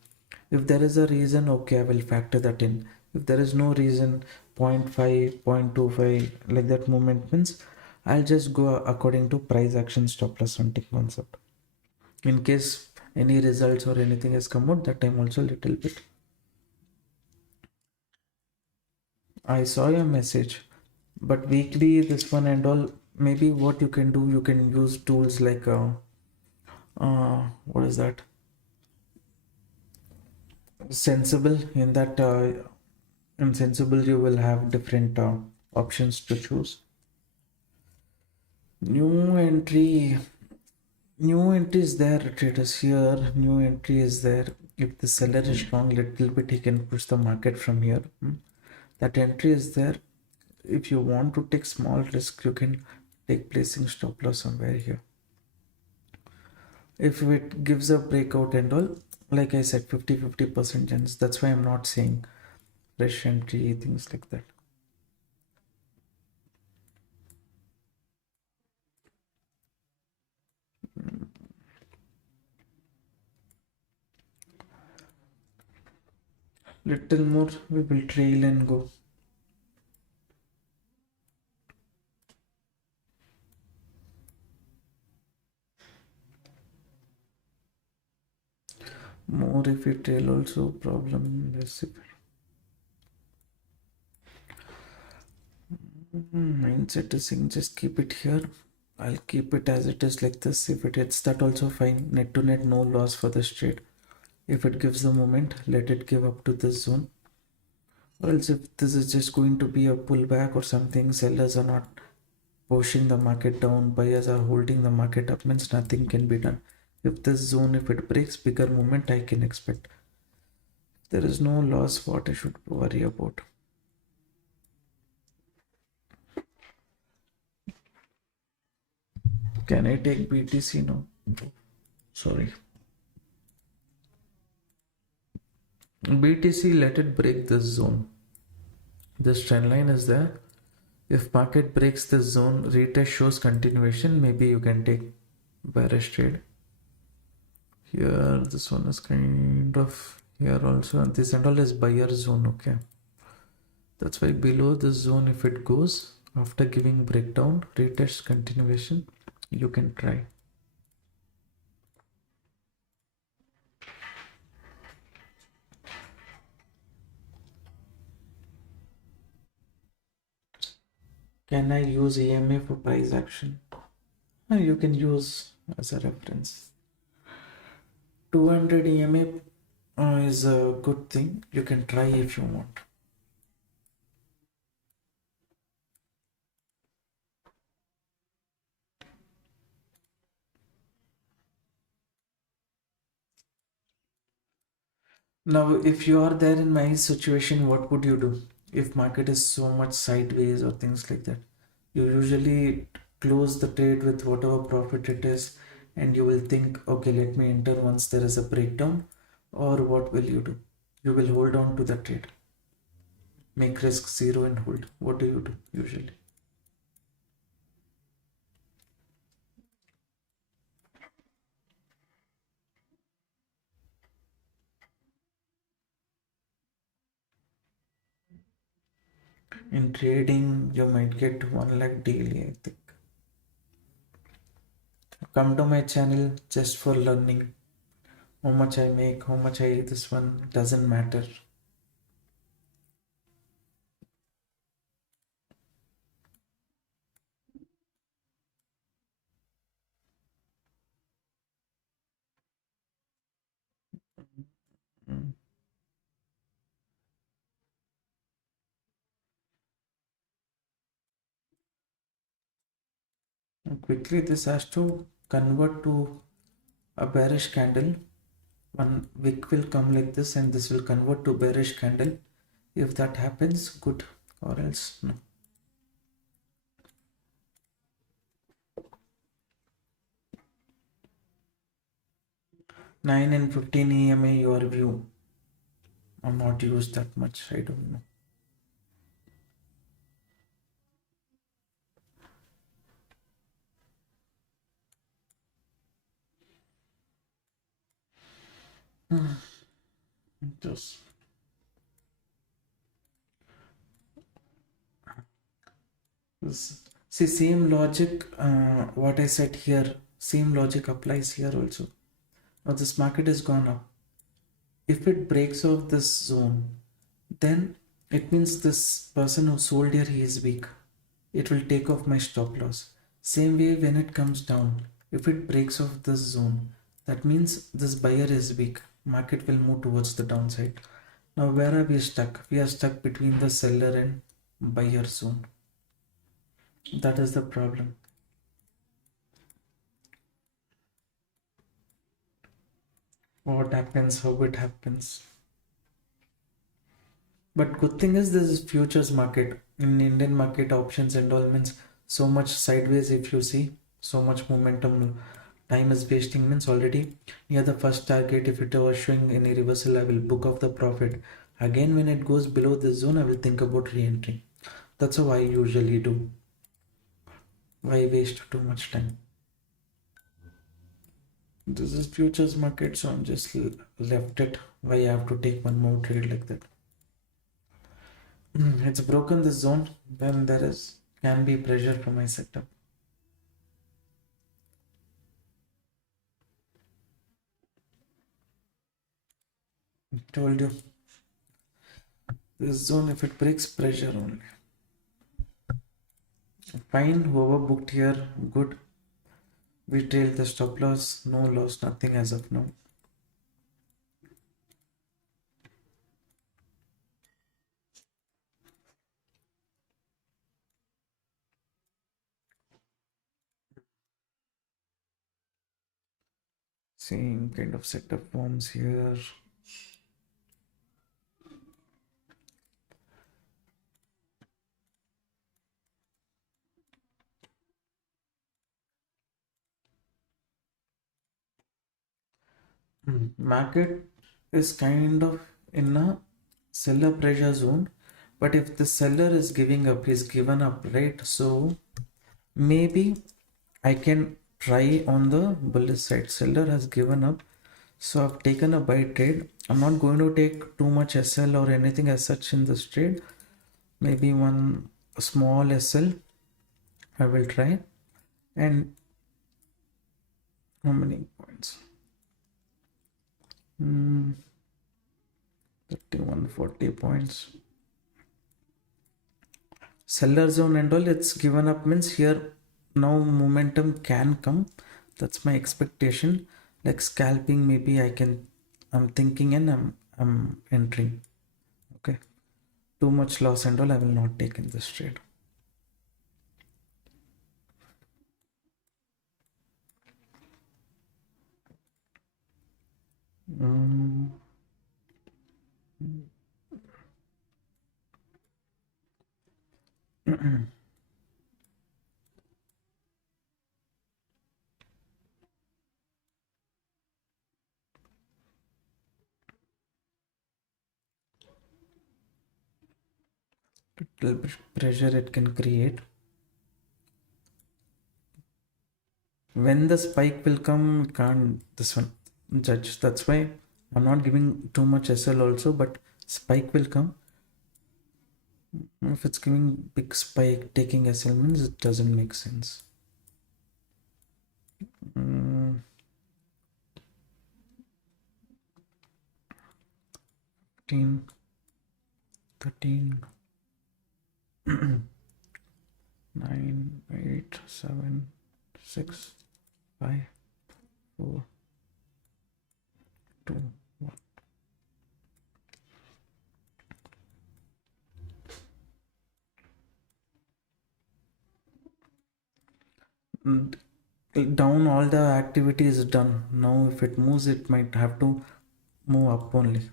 If there is a reason, okay, I will factor that in. If there is no reason, 0.5, 0.25, like that movement means, I'll just go according to price action stop loss hunting concept. In case any results or anything has come out, that time also little bit. I saw your message, but weekly this one and all, maybe what you can do, you can use tools like what is that? Sensible. In that in Sensible you will have different options to choose. New entry. New entry is there, traders here. New entry is there. If the seller is strong, little bit he can push the market from here. That entry is there. If you want to take small risk, you can take placing stop loss somewhere here. If it gives a breakout and all, like I said, 50% chance. That's why I'm not saying fresh entry, things like that. Little more, we will trail and go. More if we trail also problem less if mindset is saying just keep it here. I'll keep it as it is like this. If it hits that also fine. Net to net, no loss for this trade. If it gives the moment, let it give up to this zone. Or else if this is just going to be a pullback or something, sellers are not pushing the market down, buyers are holding the market up, means nothing can be done. If this zone, if it breaks, bigger movement I can expect. If there is no loss, what I should worry about? Can I take BTC now? Sorry. BTC, let it break this zone. This trend line is there. If market breaks this zone, retest shows continuation, maybe you can take bearish trade. Here, this one is kind of here also, and this and all is buyer zone, okay. That's why below this zone, if it goes after giving breakdown, retest continuation, you can try. Can I use EMA for price action? You can use as a reference. 200 EMA is a good thing. You can try if you want. Now, if you are there in my situation, what would you do? If market is so much sideways or things like that, you usually close the trade with whatever profit it is, and you will think, okay, let me enter once there is a breakdown, or what will you do? You will hold on to the trade, make risk zero and hold. What do you do usually? In trading, you might get 1 lakh daily, I think. Come to my channel just for learning. How much I make, how much I this one doesn't matter. Mm. Quickly, this has to convert to a bearish candle. One wick will come like this, and this will convert to bearish candle. If that happens, good, or else no. 9 and 15 EMA, your view. I'm not used that much, I don't know. Just see, same logic, what I said here, same logic applies here also. Now this market has gone up. If it breaks off this zone, then it means this person who sold here, he is weak. It will take off my stop loss. Same way when it comes down, if it breaks off this zone, that means this buyer is weak. Market will move towards the downside. Now where are we stuck? We are stuck between the seller and buyer zone. That is the problem. What happens, how it happens. But good thing is this is futures market. In Indian market, options and all means so much sideways. If you see so much momentum, time is wasting means already near the first target. If it was showing any reversal, I will book off the profit. Again, when it goes below this zone, I will think about re-entry. That's how I usually do. Why waste too much time? This is futures market, so I'm just left it. Why I have to take one more trade like that? It's broken the zone, then there is can be pressure from my setup. I told you this zone, if it breaks, pressure only. Fine, whoever booked here, good. We trailed the stop loss, no loss, nothing as of now. Same kind of setup forms here. Market is kind of in a seller pressure zone, but if the seller is giving up, he's given up, right? So maybe I can try on the bullish side. Seller has given up, so I've taken a buy trade. I'm not going to take too much SL or anything as such in this trade. Maybe one small SL I will try. And how many points? 31, 40 points. Seller zone and all, it's given up means here now momentum can come. That's my expectation. Like scalping, maybe I'm thinking and I'm entering. Okay. Too much loss and all, I will not take in this trade. Little bit pressure it can create. When the spike will come, can't this one judge. That's why I'm not giving too much SL also, but spike will come. If it's giving big spike, taking SL means it doesn't make sense. 15, 13, 9, 8, 7, 6, 5, 4, 2, 1. Down, all the activity is done. Now if it moves, it might have to move up only.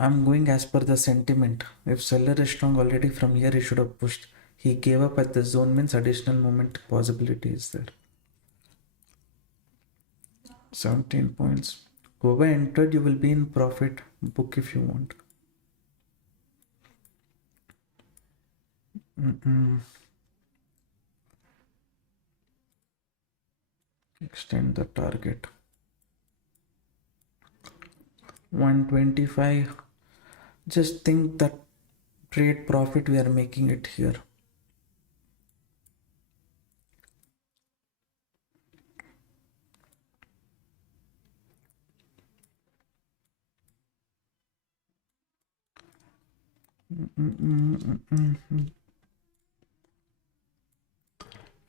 I'm going as per the sentiment. If seller is strong already from here, he should have pushed. He gave up at the zone means additional movement possibility is there. 17 points. Whoever entered, you will be in profit. Book if you want. Extend the target 125. Just think that trade profit we are making it here. Mm-mm-mm-mm-mm.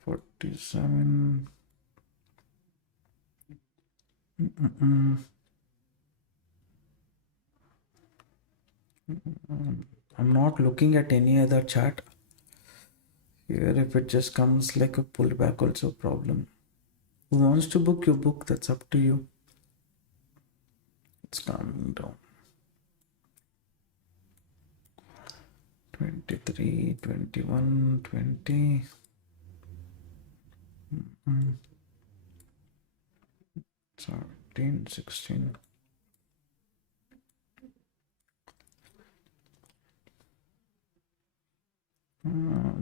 47. Mm-mm. I'm not looking at any other chart here. If it just comes like a pullback, also problem. Who wants to book, you book. That's up to you. It's coming down. 23, 21, 20. 17, 16.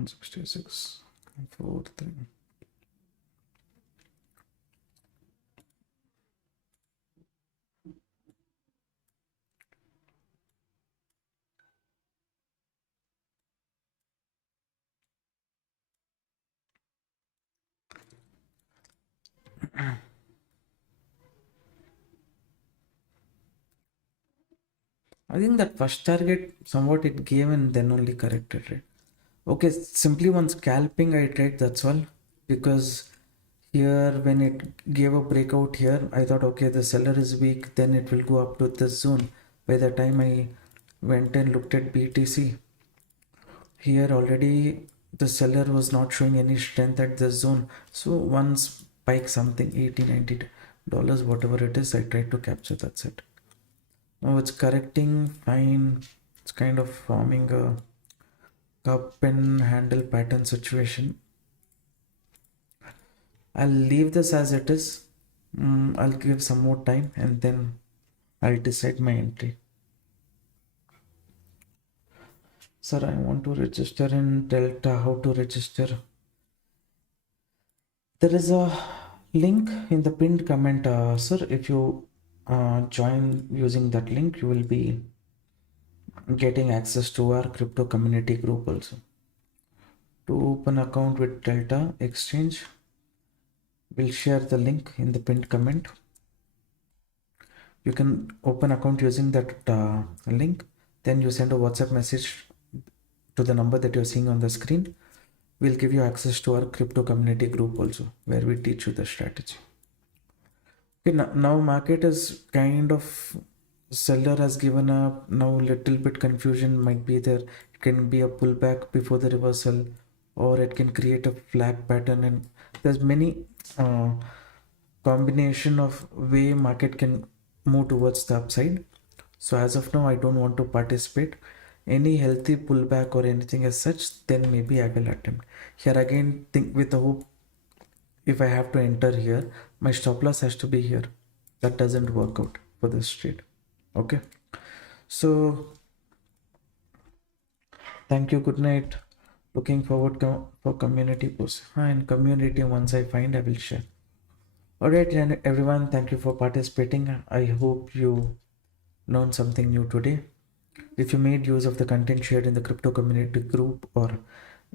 66, 4, 3. I think that first target somewhat it gave and then only corrected, right? Okay, simply one scalping I tried, that's all. Because here when it gave a breakout here, I thought okay, the seller is weak, then it will go up to this zone. By the time I went and looked at BTC, here already the seller was not showing any strength at this zone. So once spike something 80, $90, whatever it is, I tried to capture, that's it. Now it's correcting fine. It's kind of forming a cup and handle pattern situation. I'll leave this as it is. I'll give some more time and then I'll decide my entry. Sir, I want to register in Delta. How to register? There is a link in the pinned comment, sir. If you join using that link, you will be getting access to our crypto community group also. To open account with Delta Exchange, we'll share the link in the pinned comment. You can open account using that link. Then you send a WhatsApp message to the number that you're seeing on the screen. We'll give you access to our crypto community group also, where we teach you the strategy. Okay, now market is kind of, seller has given up. Now little bit confusion might be there. It can be a pullback before the reversal, or it can create a flag pattern, and there's many combination of way market can move towards the upside. So as of now, I don't want to participate. Any healthy pullback or anything as such, then maybe I will attempt. Here again, think with the hope, if I have to enter here, my stop loss has to be here. That doesn't work out for this trade. Okay. So thank you. Good night. Looking forward for community posts. And community, once I find, I will share. Alright, everyone, thank you for participating. I hope you learned something new today. If you made use of the content shared in the crypto community group or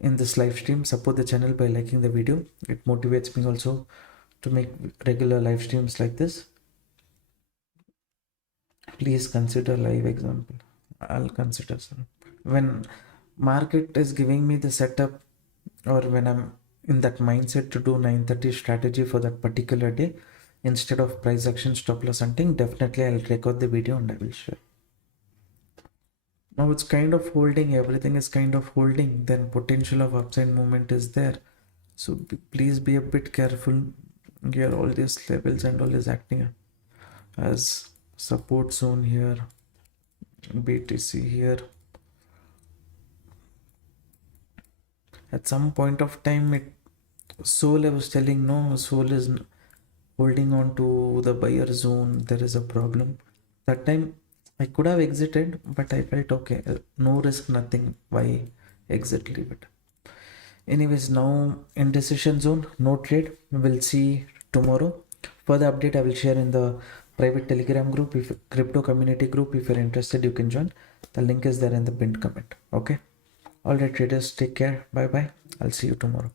in this live stream, support the channel by liking the video. It motivates me also to make regular live streams like this. Please consider live example. I'll consider some. When market is giving me the setup, or when I'm in that mindset to do 930 strategy for that particular day, instead of price action stop loss hunting, definitely I'll record the video and I will share. Now it's kind of holding, everything is kind of holding, then potential of upside movement is there. So please be a bit careful. Here all these levels and all is acting as support zone here, BTC here. At some point of time, Soul, I was telling, no, Soul is holding on to the buyer zone. There is a problem. That time I could have exited, but I felt okay, no risk, nothing. Why exit, leave it. Anyways, now indecision zone, no trade. We'll see tomorrow. Further update I will share in the private Telegram group, if crypto community group. If you're interested, you can join. The link is there in the pinned comment. Okay. All right, traders, take care. Bye bye. I'll see you tomorrow.